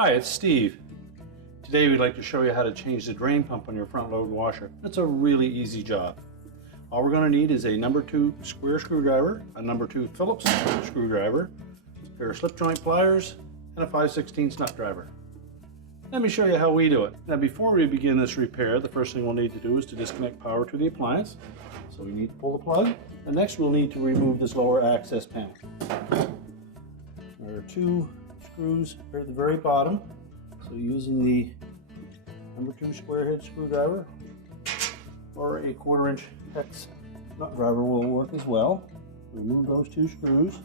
Hi, it's Steve. Today we'd like to show you how to change the drain pump on your front load washer. It's a really easy job. All we're going to need is a number 2 square screwdriver, a number 2 Phillips screwdriver, a pair of slip joint pliers, and a 5/16 nut driver. Let me show you how we do it. Now before we begin this repair, the first thing we'll need to do is to disconnect power to the appliance. So we need to pull the plug, and next we'll need to remove this lower access panel. There are 2 screws here at the very bottom. So using the number 2 square head screwdriver or a 1/4 inch hex nut driver will work as well. Remove those 2 screws.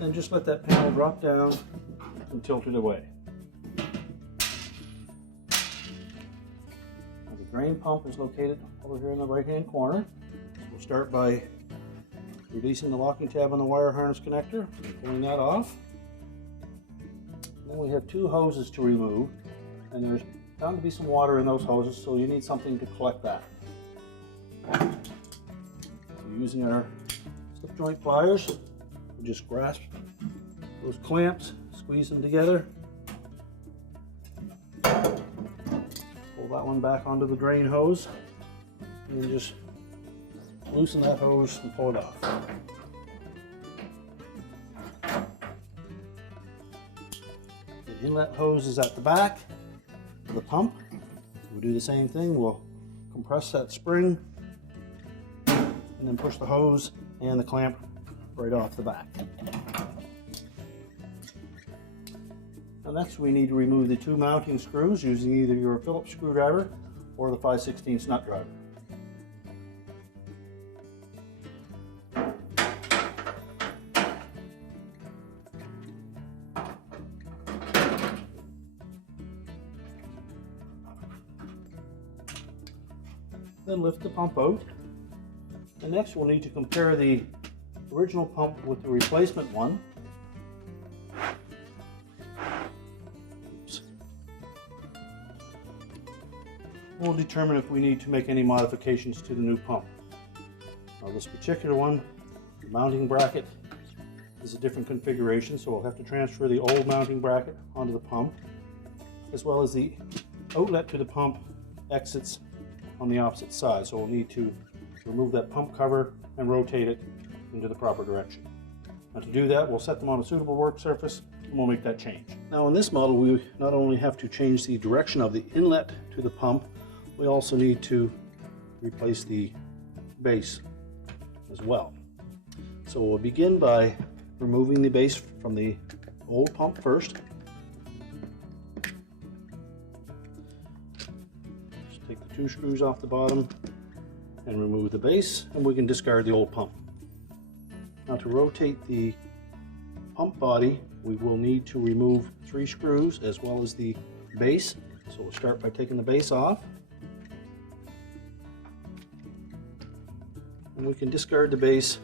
Then just let that panel drop down and tilt it away. Now the drain pump is located over here in the right hand corner. So we'll start by releasing the locking tab on the wire harness connector, pulling that off. Then we have 2 hoses to remove, and there's bound to be some water in those hoses, so you need something to collect that. So using our slip joint pliers, we just grasp those clamps, squeeze them together, pull that one back onto the drain hose, and then just loosen that hose and pull it off. The inlet hose is at the back of the pump. We'll do the same thing. We'll compress that spring and then push the hose and the clamp right off the back. Now next we need to remove the 2 mounting screws using either your Phillips screwdriver or the 5/16 nut driver. Then lift the pump out, and next we'll need to compare the original pump with the replacement one. Oops. We'll determine if we need to make any modifications to the new pump. Now this particular one, the mounting bracket is a different configuration, so we'll have to transfer the old mounting bracket onto the pump, as well as the outlet to the pump exits on the opposite side, so we'll need to remove that pump cover and rotate it into the proper direction. Now to do that, we'll set them on a suitable work surface and we'll make that change. Now in this model, we not only have to change the direction of the inlet to the pump, we also need to replace the base as well. So we'll begin by removing the base from the old pump first. Take the 2 screws off the bottom and remove the base, and we can discard the old pump. Now to rotate the pump body, we will need to remove 3 screws as well as the base. So we'll start by taking the base off. And we can discard the base,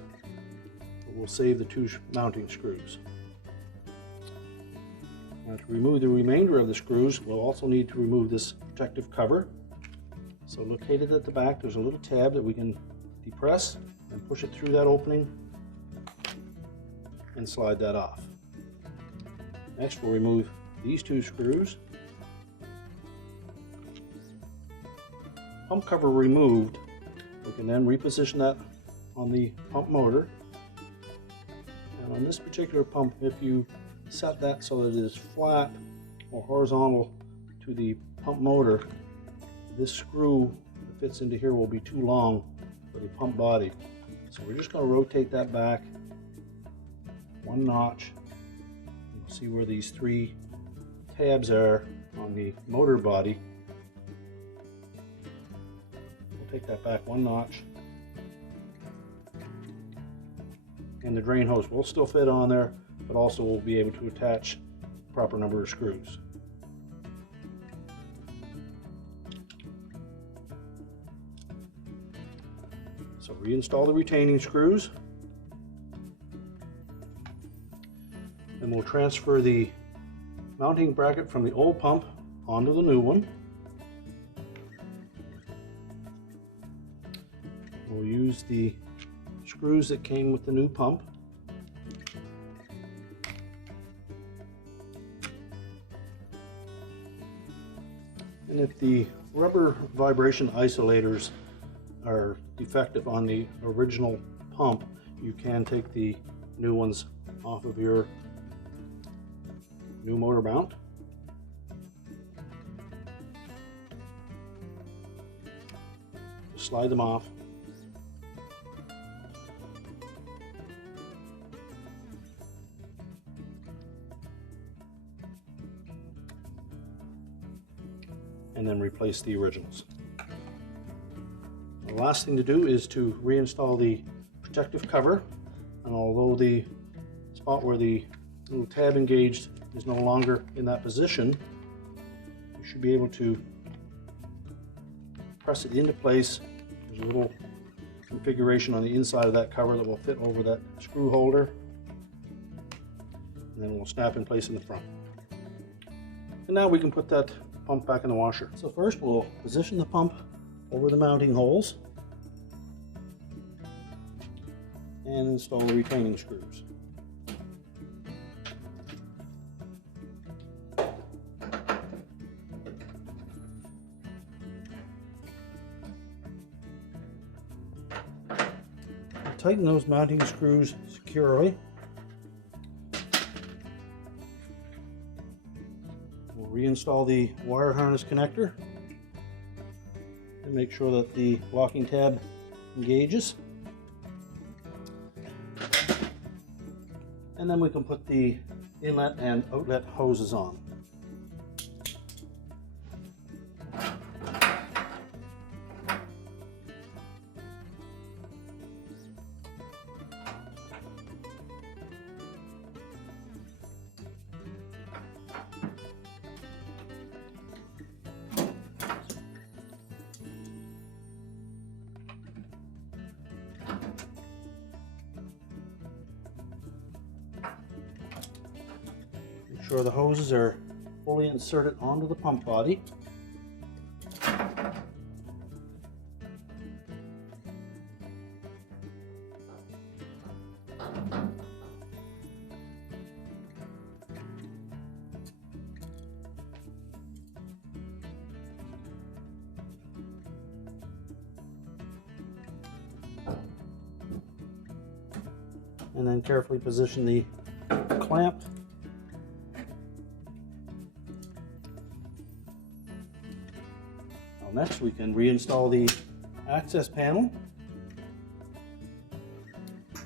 but we'll save the 2 mounting screws. Now to remove the remainder of the screws, we'll also need to remove this protective cover. So located at the back, there's a little tab that we can depress and push it through that opening and slide that off. Next we'll remove these 2 screws. Pump cover removed, we can then reposition that on the pump motor. And on this particular pump, if you set that so that it is flat or horizontal to the pump motor, this screw that fits into here will be too long for the pump body. So we're just going to rotate that back 1 notch. You'll see where these 3 tabs are on the motor body. We'll take that back 1 notch. And the drain hose will still fit on there, but also we'll be able to attach the proper number of screws. So reinstall the retaining screws, and we'll transfer the mounting bracket from the old pump onto the new one. We'll use the screws that came with the new pump And if the rubber vibration isolators are defective on the original pump, you can take the new ones off of your new motor mount. Slide them off. And then replace the originals. The last thing to do is to reinstall the protective cover, and although the spot where the little tab engaged is no longer in that position, you should be able to press it into place. There's a little configuration on the inside of that cover that will fit over that screw holder, and then it will snap in place in the front. And now we can put that pump back in the washer. So first we'll position the pump over the mounting holes and install the retaining screws. Tighten those mounting screws securely. We'll reinstall the wire harness connector and make sure that the locking tab engages. And then we can put the inlet and outlet hoses on. Make sure the hoses are fully inserted onto the pump body. And then carefully position the clamp. Now next we can reinstall the access panel.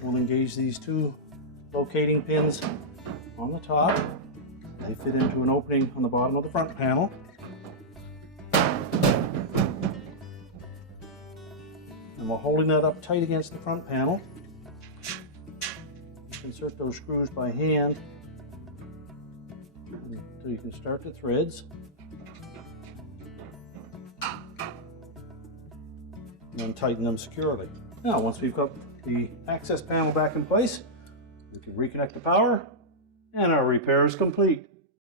We'll engage these two locating pins on the top. They fit into an opening on the bottom of the front panel. And we're holding that up tight against the front panel. Insert those screws by hand until you can start the threads. And then tighten them securely. Now, once we've got the access panel back in place, we can reconnect the power, and our repair is complete.